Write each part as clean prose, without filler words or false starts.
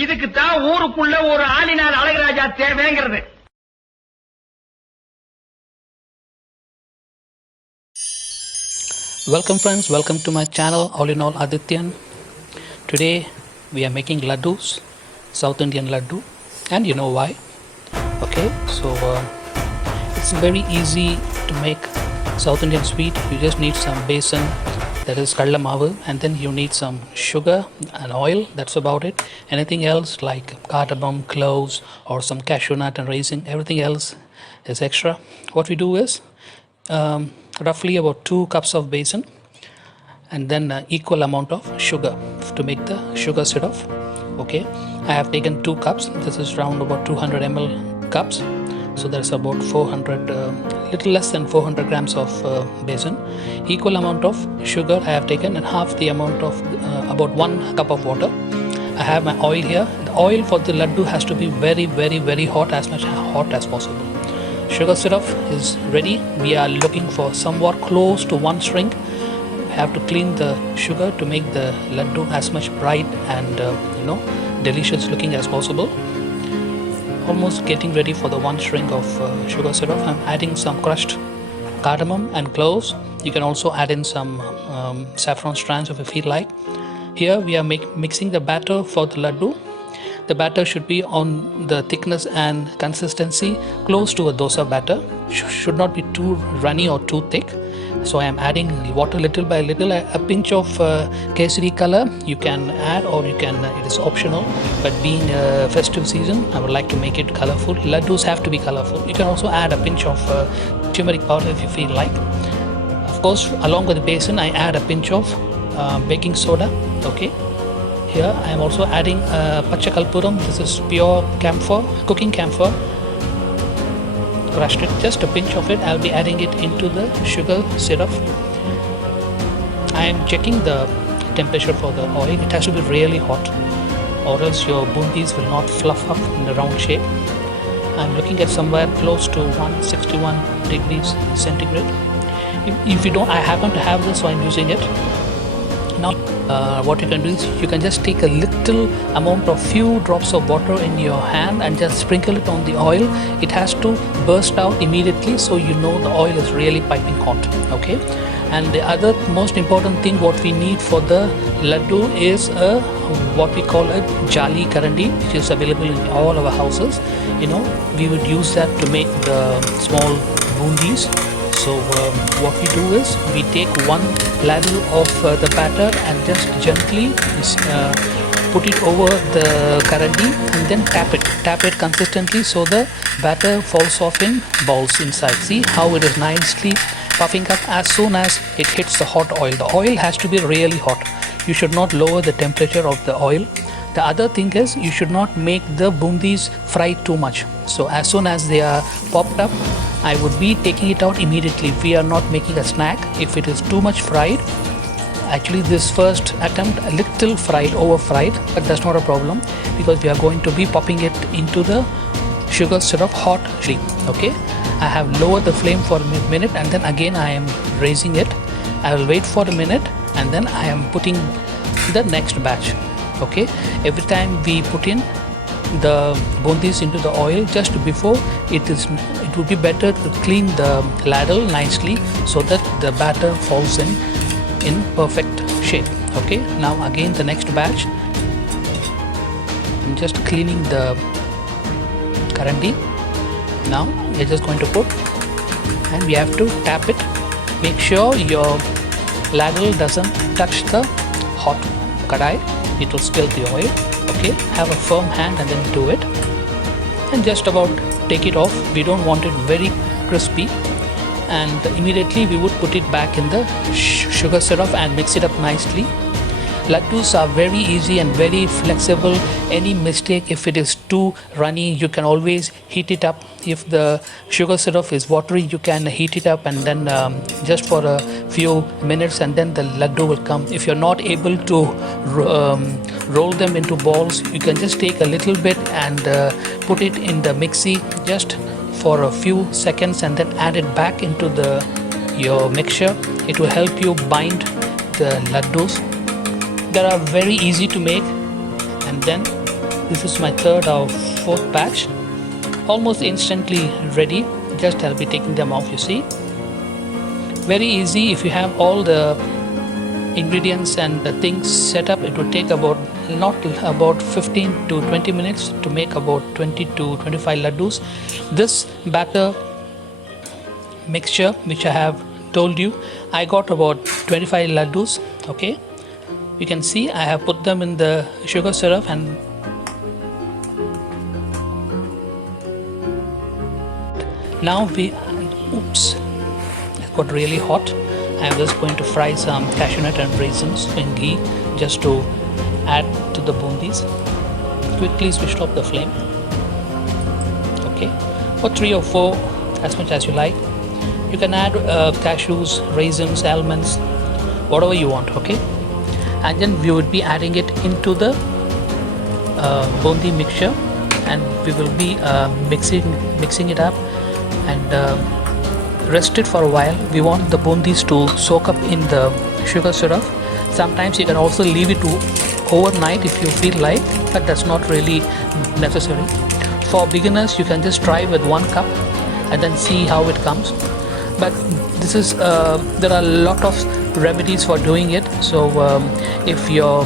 இதுக்கு தான் ஊருக்குள்ள ஒரு ஆளினார் Azhagaraja தேவைங்கிறது. Welcome friends, welcome to my channel All in All Adityan. Today we are making laddus, South Indian laddu, and you know why. Okay, so it's very easy to make South Indian sweet. You just need some besan, that is kadla maavu, and then you need some sugar and oil. That's about it. Anything else like cardamom, cloves, or some cashew nut and raisin, everything else is extra. What we do is roughly about 2 cups of besan and then equal amount of sugar to make the sugar syrup. Okay, I have taken 2 cups. This is round about 200 ml cups, so that's about 400 little less than 400 grams of besan. Equal amount of sugar I have taken, and half the amount of about 1 cup of water. I have my oil here. The oil for the laddu has to be very hot, as much hot as possible. Sugar syrup is ready. We are looking for somewhat close to 1 string. We have to clean the sugar to make the laddu as much bright and delicious looking as possible. Almost getting ready for the 1 string of sugar syrup. I'm adding some crushed cardamom and cloves. You can also add in some saffron strands if you feel like. Here we are mixing the batter for the laddu. The batter should be on the thickness and consistency close to a dosa batter. Should not be too runny or too thick. So I am adding water little by little. A pinch of kesari color you can add, or you can, it is optional, but being a festive season I would like to make it colorful. Laddus have to be colorful. You can also add a pinch of turmeric powder if you feel like. Of course, along with the besan I add a pinch of baking soda. Okay, here I am also adding pacha kalpuram. This is pure camphor, cooking camphor, crushed it, just a pinch of it. I'll be adding it into the sugar syrup. I am checking the temperature for the oil. It has to be really hot, or else your bundis will not fluff up in the round shape. I'm looking at somewhere close to 161 degrees centigrade. If you don't, I happen to have this, so I'm using it. Now what you can do is you can just take a little amount of few drops of water in your hand and just sprinkle it on the oil. It has to burst out immediately, so you know the oil is really piping hot. Okay, and the other most important thing what we need for the laddu is what we call a jali karandi, which is available in all our houses. We would use that to make the small bundis. So what we do is we take 1 ladle of the batter and just gently put it over the karandi and then tap it consistently so the batter falls off in balls inside. See how it is nicely puffing up as soon as it hits the hot oil. The oil has to be really hot. You should not lower the temperature of the oil. The other thing is you should not make the bundis fry too much. So as soon as they are popped up, I would be taking it out immediately. We are not making a snack if it is too much fried. Actually, this first attempt a little fried, over fried, but that's not a problem because we are going to be popping it into the sugar syrup hot. Okay, I have lowered the flame for a minute and then again I am raising it. I will wait for a minute and then I am putting the next batch. Okay, every time we put in the bundis into the oil, just before it would be better to clean the ladle nicely so that the batter falls in perfect shape. Okay, now again the next batch. I'm just cleaning the karandi. Now we're just going to put, and we have to tap it. Make sure your ladle doesn't touch the hot kadai. It will spill the oil. Okay, have a firm hand and then do it, and just about take it off. We don't want it very crispy, and immediately we would put it back in the sugar syrup and mix it up nicely. Laddus are very easy and very flexible. Any mistake, if it is too runny, you can always heat it up. If the sugar syrup is watery, you can heat it up and then just for a few minutes, and then the laddu will come. If you're not able to roll them into balls, you can just take a little bit and put it in the mixie just for a few seconds and then add it back into your mixture. It will help you bind the laddus. They are very easy to make, and then This is my third or fourth batch. Almost instantly ready. Just I'll be taking them off, you see. Very easy. If you have all the ingredients and the things set up, it would take about 15 to 20 minutes to make about 20 to 25 laddus. This batter mixture which I have told you, I got about 25 laddus. Okay, you can see I have put them in the sugar syrup, and now it got really hot. I'm just going to fry some cashew nut and raisins in ghee just to add to the bundis. Quickly switch off the flame. Okay, for 3 or 4, as much as you like. You can add cashews, raisins, almonds, whatever you want. Okay, and then we would be adding it into the bundi mixture, and we will be mixing it up and rest it for a while. We want the bundis to soak up in the sugar syrup. Sometimes you can also leave it overnight if you feel like, but that's not really necessary. For beginners, you can just try with 1 cup and then see how it comes. But this is there are a lot of remedies for doing it. So if your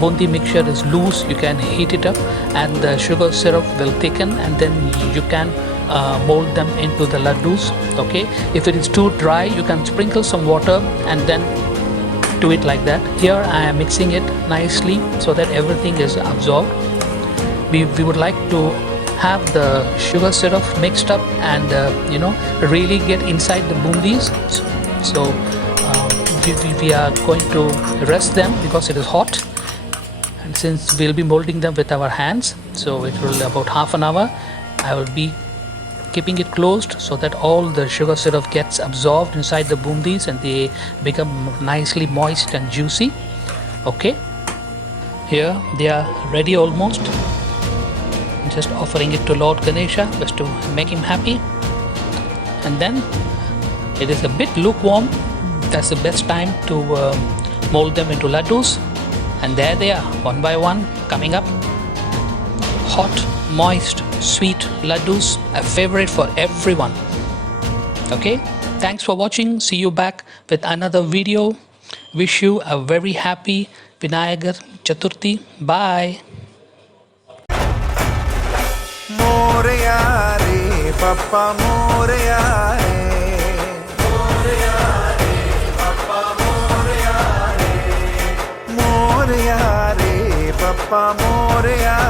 bundi mixture is loose, you can heat it up and the sugar syrup will thicken, and then you can mold them into the laddus. Okay, if it is too dry, you can sprinkle some water and then do it like that. Here I am mixing it nicely so that everything is absorbed. We would like to have the sugar syrup mixed up and really get inside the bundis. So we are going to rest them because it is hot, and since we'll be molding them with our hands, so it will about half an hour. I will be keeping it closed so that all the sugar syrup gets absorbed inside the bundis and they become nicely moist and juicy. Okay, here they are ready almost. Just offering it to Lord Ganesha just to make him happy. And then it is a bit lukewarm. That's the best time to mold them into laddus. And there they are, one by one, coming up. Hot, moist, sweet laddus, a favorite for everyone. Okay, thanks for watching. See you back with another video. Wish you a very happy Vinayagar Chaturthi. Bye. Moreya re Papa Moreya re, Moreya re Papa Moreya re, Moreya re Papa Moreya.